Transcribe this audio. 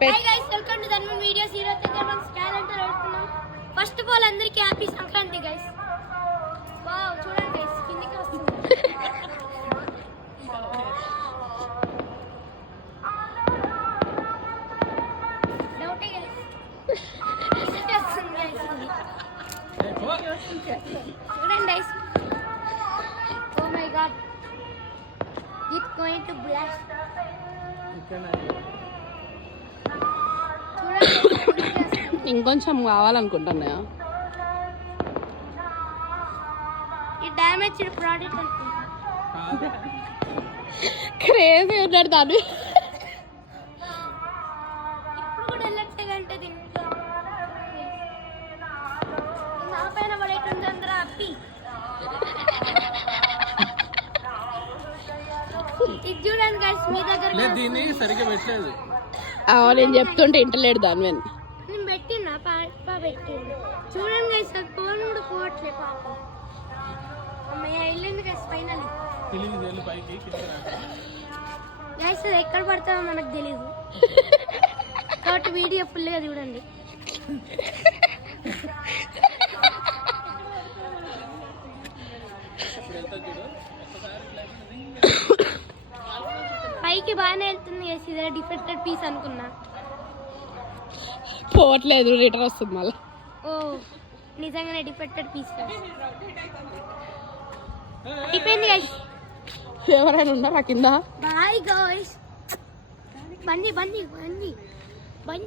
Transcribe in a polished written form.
Hi guys welcome to Dhanvan videos. ఈ రోజు మనం క్యాలెండర్ పెడుతున్నాం. ఫస్ట్ ఆఫ్ ఆల్ అందరికీ హ్యాపీ సంక్రాంతి గైస్. వావ్ చూడండి గైస్ కిందికి వస్తుంది. డౌటే గైస్ చూడండి guys. Oh my god it going to blast. ఇంకొంచెం కావాలనుకుంటున్నా. ఈ డ్యామేజ్డ్ ప్రోడక్ట్ క్రేజీ ఉన్నాడు దాన్ని. ఇప్పుడు కూడా వెళ్ళట్లేదంటే దీంట్లో నా పైన పడేటుంది అందరూ హ్యాపీ. ఇది చూడండి గైస్ మీ దగ్గర దీన్ని సరిగ్గా పెట్టలేదు. నేను చెప్తుంటే ఇంటలేడు దాని మీద. నేను పెట్టినా పాప పెట్టింది చూడండి గైస్. అది ఫోన్ కూడా పోవట్లే పాప. అమ్మయ్య వెళ్ళింది గైస్ ఫైనల్లీ. తెలియదు పైకి గైస్ అది ఎక్కడ పడతామో మనకు తెలీదు కాబట్టి వీడియో ఫుల్గా చూడండి. పైకి బాగానే వెళ్తుంది గైస్. ఇదే డిఫెక్టెడ్ పీస్ అనుకున్నా. పోవట్లేదు, రిటర్న్ వస్తుంది మళ్ళీ. ఓ నిజంగానే డిఫెక్టెడ్ పీస్ అయిపోయింది గైస్. ఎవరైనా ఉన్నారా కింద? Bye guys. బండి బండి బండి బండి.